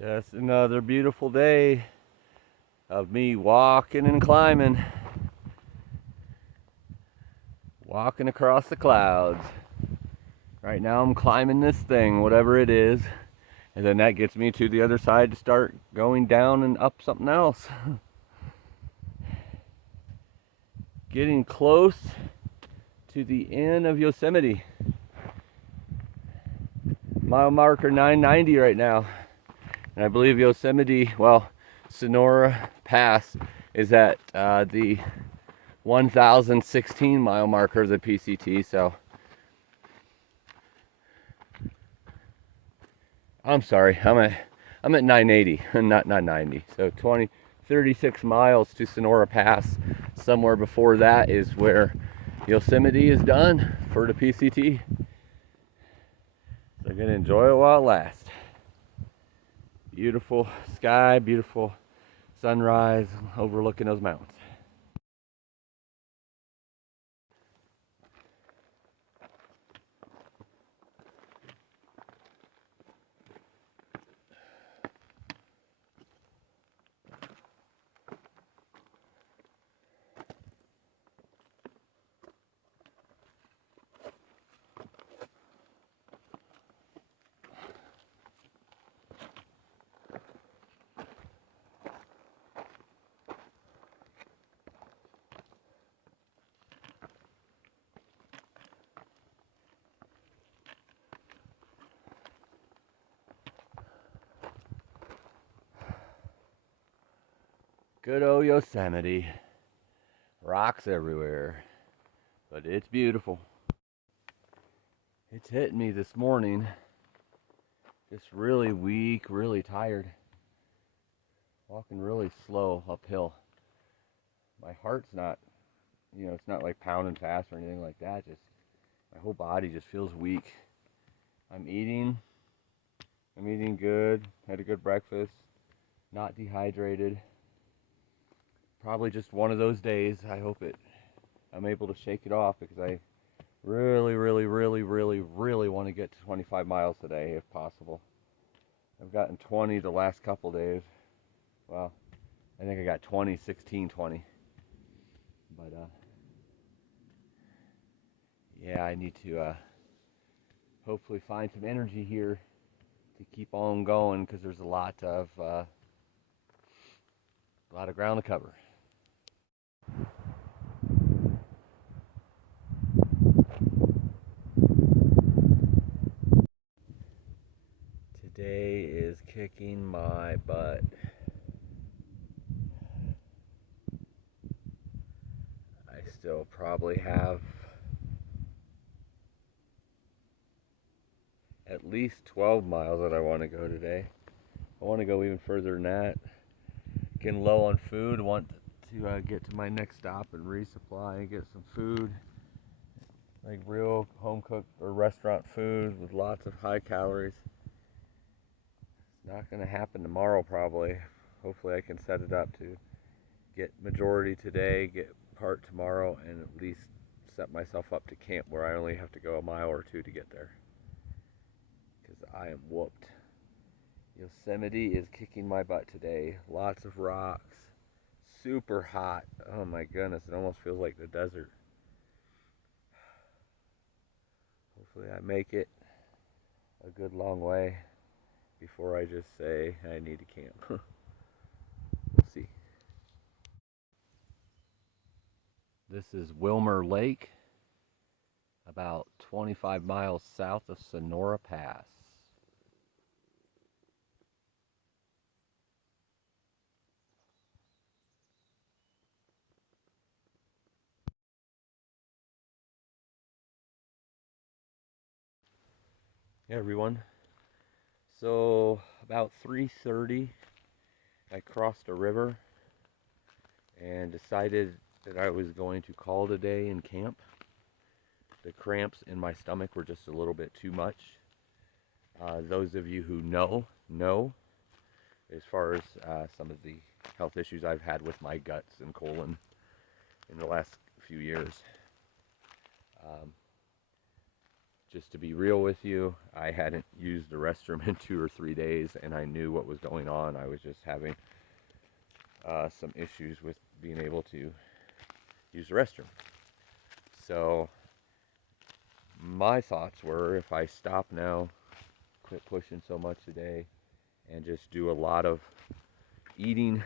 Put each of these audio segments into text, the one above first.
Just another beautiful day of me walking and climbing, walking across the clouds. Right now I'm climbing this thing, whatever it is, and then that gets me to the other side to start going down and up something else. Getting close to the end of Yosemite. Mile marker 990 right now. And I believe Yosemite, Sonora Pass is at the 1016 mile marker of the PCT, so I'm sorry, I'm at 980, not 990. So 36 miles to Sonora Pass. Somewhere before that is where Yosemite is done for the PCT. So I'm gonna enjoy it while it lasts. Beautiful sky, beautiful sunrise overlooking those mountains. Good old Yosemite. Rocks everywhere, but it's beautiful. It's hitting me this morning. Just really weak, really tired. Walking really slow uphill. My heart's not, it's not like pounding fast or anything like that. Just my whole body just feels weak. I'm eating good. Had a good breakfast. Not dehydrated. Probably just one of those days. I'm able to shake it off because I really want to get to 25 miles today if possible. I've gotten 20 the last couple days. Well, I think I got 20, 16, 20. But yeah, I need to hopefully find some energy here to keep on going because there's a lot of ground to cover. Today is kicking my butt. I still probably have at least 12 miles that I want to go today. I want to go even further than that. Getting low on food. Want to get to my next stop and resupply and get some food. Like real home cooked or restaurant food with lots of high calories. It's not going to happen tomorrow probably. Hopefully I can set it up to get majority today, get part tomorrow, and at least set myself up to camp where I only have to go a mile or two to get there. Because I am whooped. Yosemite is kicking my butt today. Lots of rocks. Super hot. Oh my goodness, it almost feels like the desert. Hopefully I make it a good long way before I just say I need to camp. We'll see. This is Wilmer Lake, about 25 miles south of Sonora Pass. Hey everyone. So about 3:30 I crossed a river and decided that I was going to call it a day and camp. The cramps in my stomach were just a little bit too much. Those of you who know as far as some of the health issues I've had with my guts and colon in the last few years. just to be real with you, I hadn't used the restroom in 2 or 3 days, and I knew what was going on. I was just having some issues with being able to use the restroom. So my thoughts were, if I stop now, quit pushing so much a day, and just do a lot of eating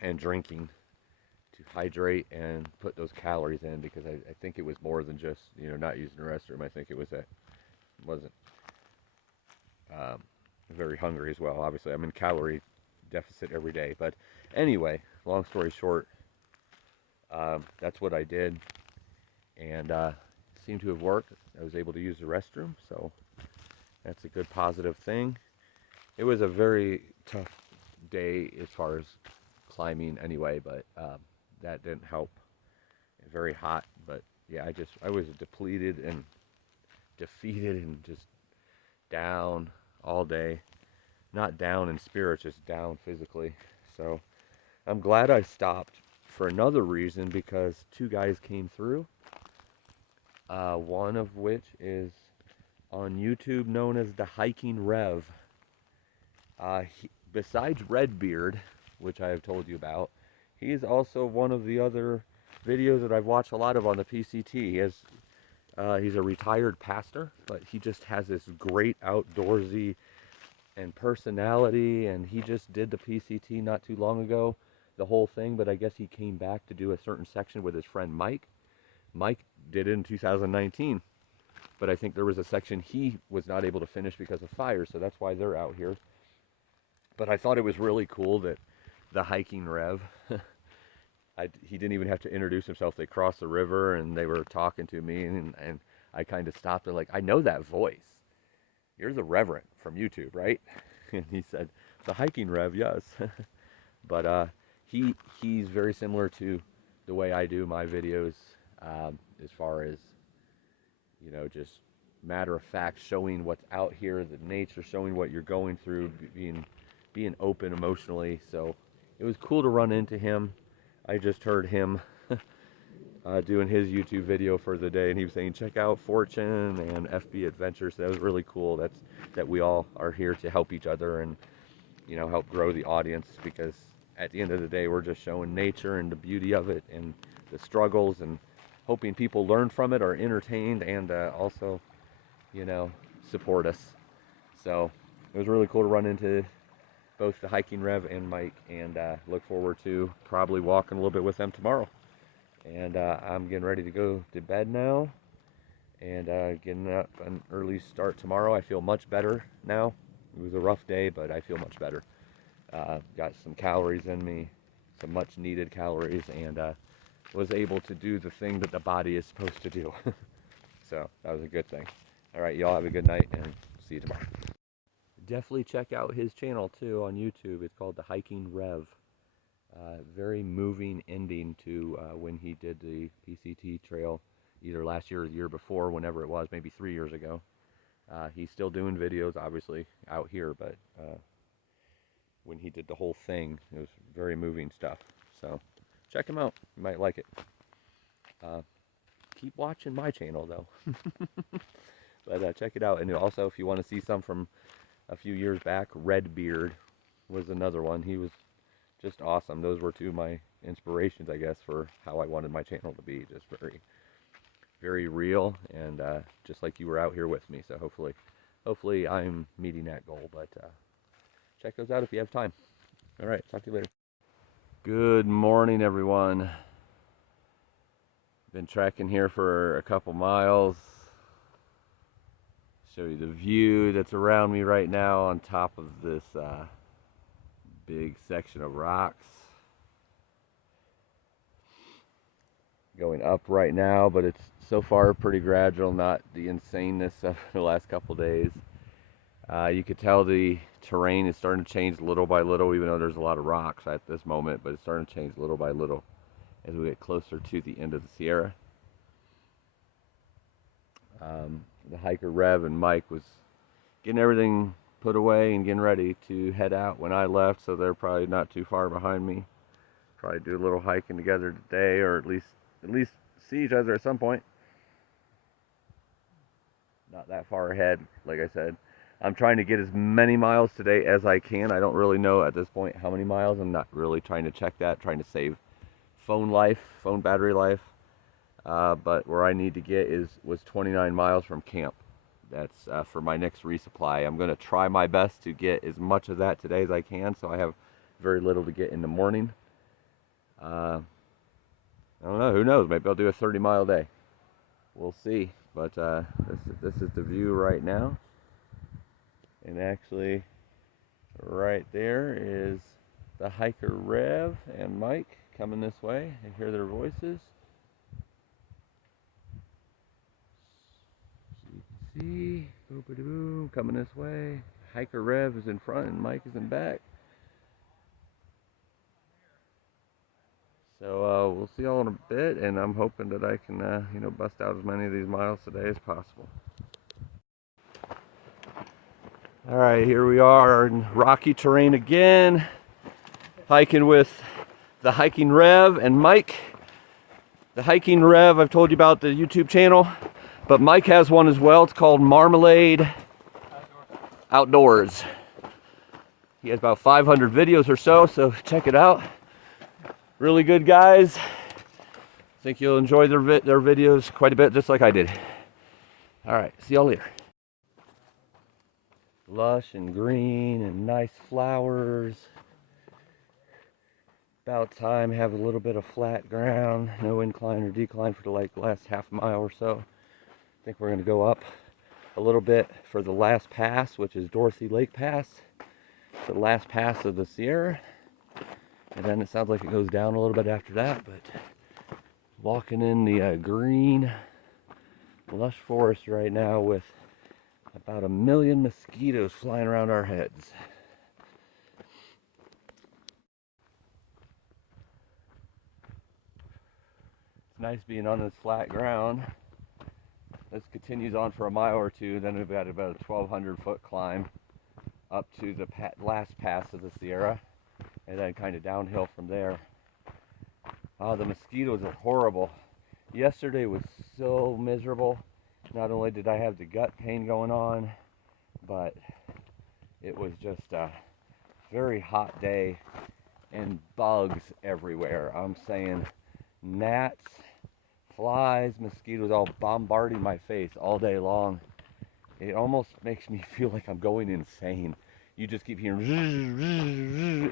and drinking to hydrate and put those calories in, because I think it was more than just, not using the restroom. I think it was that wasn't very hungry as well. Obviously, I'm in calorie deficit every day. But anyway, long story short, that's what I did, and seemed to have worked. I was able to use the restroom, so that's a good positive thing. It was a very tough day as far as climbing anyway, but that didn't help. Very hot, but yeah, I was depleted and defeated and just down all day. Not down in spirit, just down physically. So I'm glad I stopped for another reason, because 2 guys came through. One of which is on YouTube known as the Hiking Rev. Besides Redbeard, which I have told you about, he is also one of the other videos that I've watched a lot of on the PCT. He's a retired pastor, but he just has this great outdoorsy and personality, and he just did the PCT not too long ago, the whole thing, but I guess he came back to do a certain section with his friend Mike. Mike did it in 2019, but I think there was a section he was not able to finish because of fire, so that's why they're out here. But I thought it was really cool that the Hiking Rev, he didn't even have to introduce himself. They crossed the river and they were talking to me, and I kind of stopped. They're like, I know that voice. You're the Reverend from YouTube, right? And he said, the Hiking Rev, yes. But he's very similar to the way I do my videos, as far as, just matter of fact, showing what's out here, the nature, showing what you're going through, being open emotionally. So it was cool to run into him. I just heard him doing his YouTube video for the day, and he was saying, check out Fortune and FB Adventures. So that was really cool. That we all are here to help each other and, help grow the audience, because at the end of the day, we're just showing nature and the beauty of it and the struggles, and hoping people learn from it, are entertained, and also, support us. So it was really cool to run into both the Hiking Rev and Mike, and look forward to probably walking a little bit with them tomorrow. And I'm getting ready to go to bed now, and getting up an early start tomorrow. I feel much better now. It was a rough day, but I feel much better. Got some calories in me, some much needed calories, and was able to do the thing that the body is supposed to do. So that was a good thing. All right, y'all have a good night, and see you tomorrow. Definitely check out his channel too on YouTube. It's called the Hiking Rev. Very moving ending to when he did the PCT trail, either last year or the year before, whenever it was, maybe 3 years ago. He's still doing videos, obviously, out here, but when he did the whole thing, it was very moving stuff. So check him out. You might like it. Keep watching my channel, though. But check it out. And also, if you want to see some from a few years back, Redbeard was another one. He was just awesome. Those were 2 of my inspirations, I guess, for how I wanted my channel to be. Just very, very real, and just like you were out here with me. So hopefully I'm meeting that goal. But check those out if you have time. All right, talk to you later. Good morning, everyone. Been trekking here for a couple miles. Show you the view that's around me right now on top of this big section of rocks. Going up right now, but it's so far pretty gradual, not the insaneness of the last couple days. You could tell the terrain is starting to change little by little, even though there's a lot of rocks at this moment, but it's starting to change little by little as we get closer to the end of the Sierra. The hiker Rev and Mike was getting everything put away and getting ready to head out when I left, so they're probably not too far behind me. Probably do a little hiking together today, or at least see each other at some point. not that far ahead, like I said. I'm trying to get as many miles today as I can. I don't really know at this point how many miles. I'm not really trying to check that, trying to save phone battery life. But where I need to get was 29 miles from camp. That's for my next resupply. I'm going to try my best to get as much of that today as I can, so I have very little to get in the morning. I don't know. Who knows? Maybe I'll do a 30-mile day. We'll see. But this is the view right now. And actually, right there is the Hiker Rev and Mike coming this way. I hear their voices. So you can see, boom, coming this way. Hiker Rev is in front and Mike is in back. So we'll see y'all in a bit, and I'm hoping that I can, bust out as many of these miles today as possible. All right, here we are in rocky terrain again, hiking with the Hiking Rev and Mike. The Hiking Rev, I've told you about the YouTube channel, but Mike has one as well. It's called Marmalade Outdoors. He has about 500 videos or so check it out. Really good guys. I think you'll enjoy their videos quite a bit, just like I did. All right, see y'all later. Lush and green and nice flowers. About time, have a little bit of flat ground, no incline or decline for the last half mile or so. I think we're gonna go up a little bit for the last pass, which is Dorothy Lake Pass. It's the last pass of the Sierra. And then it sounds like it goes down a little bit after that, but walking in the green, lush forest right now with about 1 million mosquitoes flying around our heads. It's nice being on this flat ground. This continues on for a mile or two, then we've got about a 1,200 foot climb up to the last pass of the Sierra, and then kind of downhill from there. The mosquitoes are horrible. Yesterday was so miserable. Not only did I have the gut pain going on, but it was just a very hot day and bugs everywhere. I'm saying gnats, flies, mosquitoes all bombarding my face all day long. It almost makes me feel like I'm going insane. You just keep hearing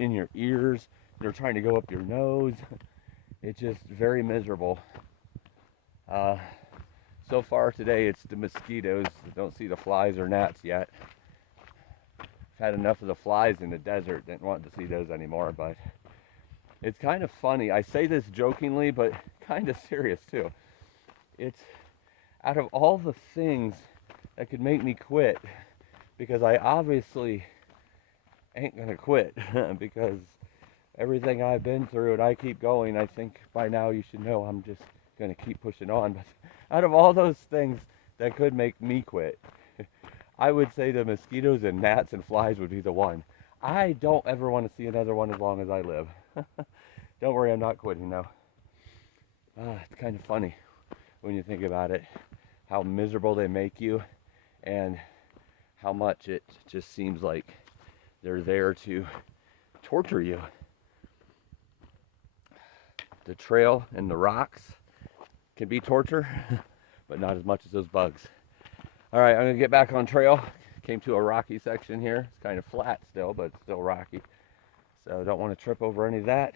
in your ears. They're trying to go up your nose. It's just very miserable. So far today, it's the mosquitoes. I don't see the flies or gnats yet. I've had enough of the flies in the desert. Didn't want to see those anymore, but it's kind of funny. I say this jokingly, but kind of serious too. It's out of all the things that could make me quit, because I obviously ain't gonna quit because everything I've been through and I keep going. I think by now you should know I'm just gonna keep pushing on. But out of all those things that could make me quit, I would say the mosquitoes and gnats and flies would be the one. I don't ever want to see another one as long as I live. Don't worry, I'm not quitting though. It's kind of funny when you think about it, how miserable they make you and how much it just seems like they're there to torture you. The trail and the rocks can be torture, but not as much as those bugs. All right, I'm gonna get back on trail. Came to a rocky section here. It's kind of flat still, but it's still rocky. So don't want to trip over any of that.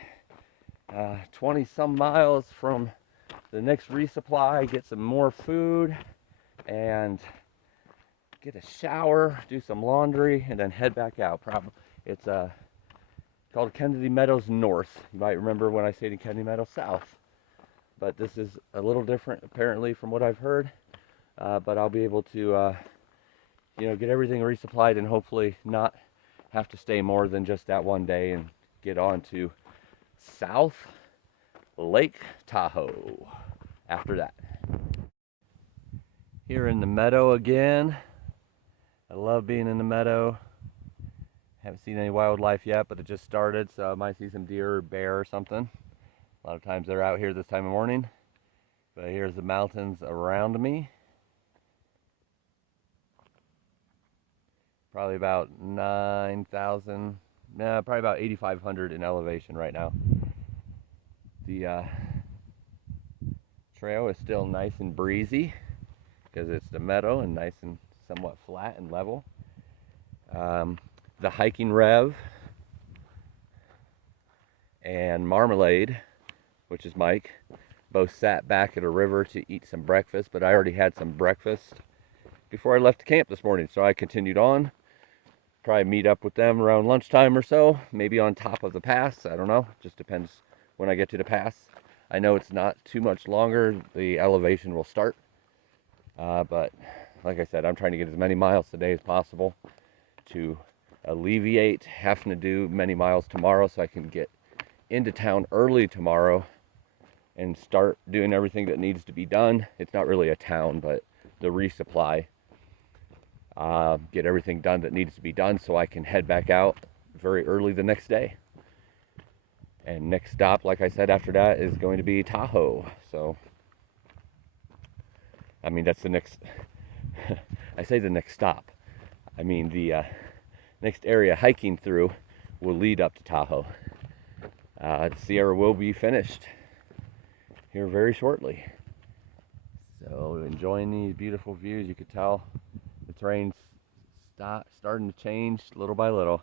20 some miles from the next resupply, get some more food and get a shower, do some laundry, and then head back out. Probably it's called Kennedy Meadows North. You might remember when I stayed in Kennedy Meadows South, but this is a little different apparently from what I've heard. But I'll be able to get everything resupplied and hopefully not have to stay more than just that one day and get on to South Lake Tahoe after that. Here in the meadow again. I love being in the meadow. Haven't seen any wildlife yet, but it just started, so I might see some deer or bear or something. A lot of times they're out here this time of morning. But here's the mountains around me. Probably about 9,000, probably about 8,500 in elevation right now. The trail is still nice and breezy because it's the meadow and nice and somewhat flat and level. The Hiking Rev and Marmalade, which is Mike, both sat back at a river to eat some breakfast, but I already had some breakfast before I left the camp this morning, so I continued on. Probably meet up with them around lunchtime or so, maybe on top of the pass. I don't know, just depends when I get to the pass. I know it's not too much longer, the elevation will start, but like I said, I'm trying to get as many miles today as possible to alleviate having to do many miles tomorrow so I can get into town early tomorrow and start doing everything that needs to be done. It's not really a town, but the resupply. Get everything done that needs to be done so I can head back out very early the next day. And next stop, like I said, after that is going to be Tahoe. So, I mean, that's the next, I say the next stop. I mean, the next area hiking through will lead up to Tahoe. Sierra will be finished here very shortly. So, enjoying these beautiful views. You could tell the terrain's starting to change little by little.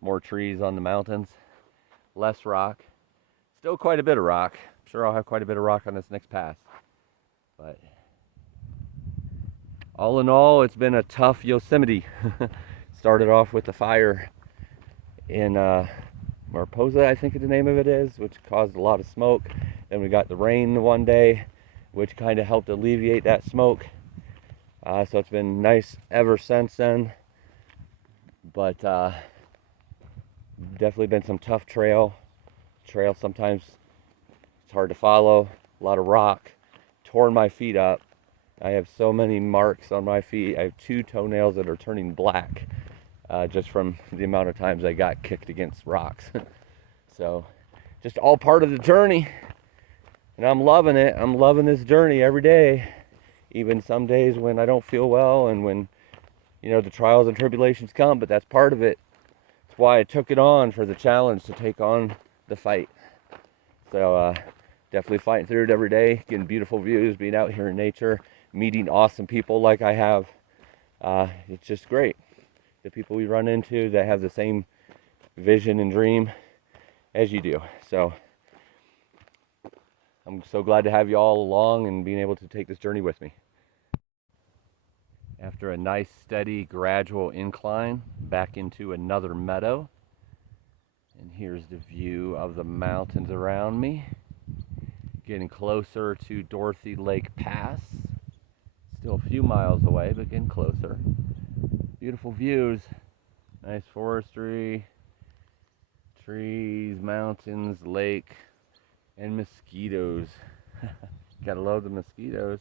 More trees on the mountains, less rock. Still quite a bit of rock. I'm sure I'll have quite a bit of rock on this next pass. But all in all, it's been a tough Yosemite. Started off with the fire in Mariposa, I think the name of it is, which caused a lot of smoke. Then we got the rain one day, which kind of helped alleviate that smoke. So it's been nice ever since then. But definitely been some tough trail. Sometimes it's hard to follow. A lot of rock. Torn my feet up. I have so many marks on my feet. I have 2 toenails that are turning black just from the amount of times I got kicked against rocks. So just all part of the journey. And I'm loving it. I'm loving this journey every day. Even some days when I don't feel well and when, you know, the trials and tribulations come, but that's part of it. That's why I took it on, for the challenge to take on the fight. So definitely fighting through it every day, getting beautiful views, being out here in nature, meeting awesome people like I have. It's just great. The people we run into that have the same vision and dream as you do. So I'm so glad to have you all along and being able to take this journey with me. After a nice, steady, gradual incline back into another meadow. And here's the view of the mountains around me. Getting closer to Dorothy Lake Pass. Still a few miles away, but getting closer. Beautiful views. Nice forestry, trees, mountains, lake, and mosquitoes. Gotta love the mosquitoes.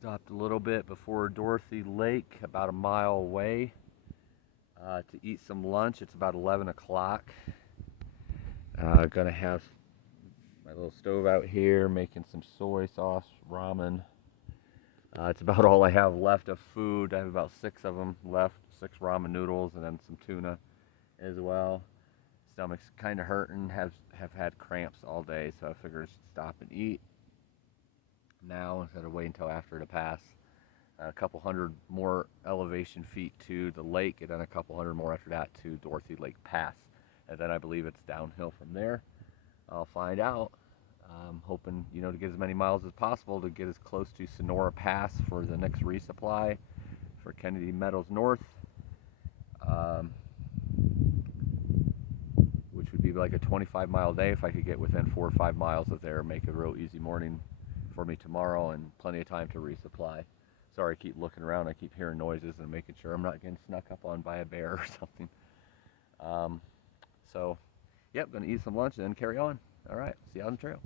Stopped a little bit before Dorothy Lake, about a mile away, to eat some lunch. It's about 11 o'clock. Gonna have my little stove out here, making some soy sauce, ramen. It's about all I have left of food. I have about 6 of them left, 6 ramen noodles, and then some tuna as well. Stomach's kind of hurting, have had cramps all day, so I figured stop and eat now instead of wait until after the pass. a couple hundred more elevation feet to the lake, and then a couple hundred more after that to Dorothy Lake Pass. And then I believe it's downhill from there. I'll find out. I'm hoping, you know, to get as many miles as possible to get as close to Sonora Pass for the next resupply for Kennedy Meadows North, which would be like a 25-mile day if I could get within 4 or 5 miles of there. Make it a real easy morning for me tomorrow and plenty of time to resupply. Sorry, I keep looking around. I keep hearing noises and making sure I'm not getting snuck up on by a bear or something. So, yep, gonna eat some lunch and then carry on. All right, see you on the trail.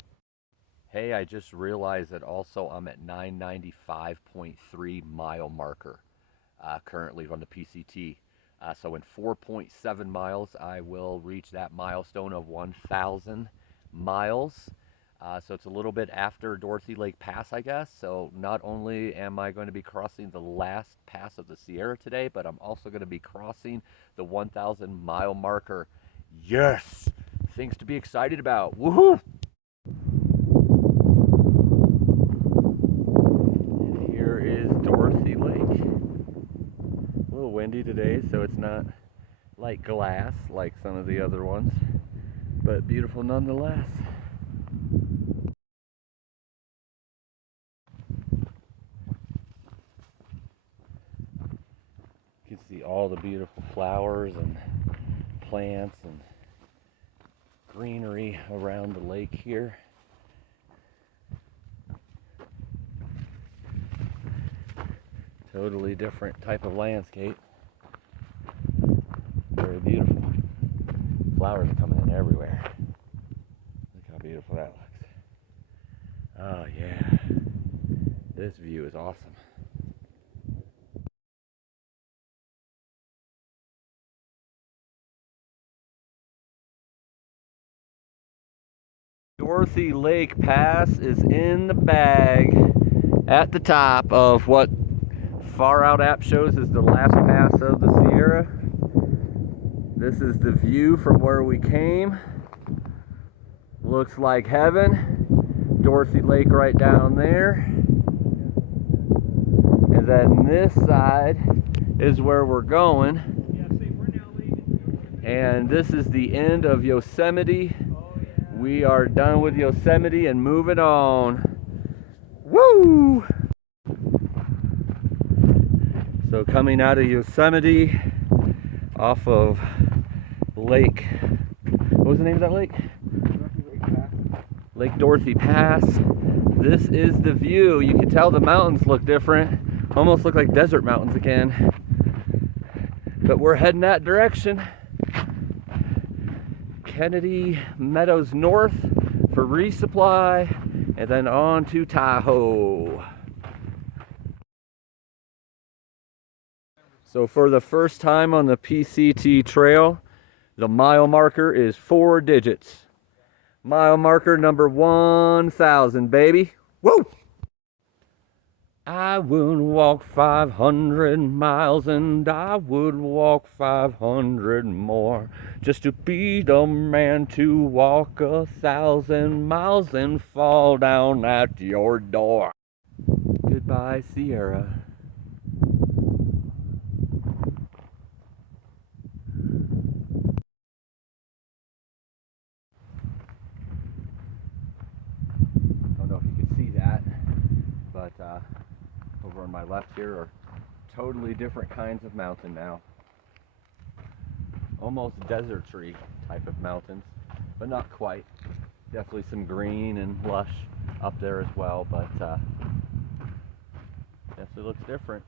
Hey, I just realized that also I'm at 995.3 mile marker currently on the PCT. So in 4.7 miles, I will reach that milestone of 1,000 miles. So it's a little bit after Dorothy Lake Pass, I guess. So not only am I going to be crossing the last pass of the Sierra today, but I'm also going to be crossing the 1,000 mile marker. Yes! Things to be excited about. Woohoo! And here is Dorothy Lake. A little windy today, so it's not like glass like some of the other ones, but beautiful nonetheless. You can see all the beautiful flowers and plants and greenery around the lake here. Totally different type of landscape. Very beautiful. Flowers are coming in everywhere. Look how beautiful that looks. Oh yeah. This view is awesome. Dorothy Lake Pass is in the bag at the top of what Far Out app shows is the last pass of the Sierra. This is the view from where we came. Looks like heaven. Dorothy Lake right down there. And then this side is where we're going. And this is the end of Yosemite. We are done with Yosemite and moving on. Woo! So coming out of Yosemite off of Lake, what was the name of that lake? Lake Dorothy Pass. This is the view. You can tell the mountains look different. Almost look like desert mountains again. But we're heading that direction. Kennedy Meadows North for resupply, and then on to Tahoe. So for the first time on the PCT trail, the mile marker is 4 digits. Mile marker number 1,000, baby. Woo! I would walk 500 miles and I would walk 500 more just to be the man to walk 1,000 miles and fall down at your door. Goodbye, Sierra. I don't know if you can see that, but over on my left here are totally different kinds of mountain now. Almost desertry type of mountains, but not quite. Definitely some green and lush up there as well, but definitely looks different.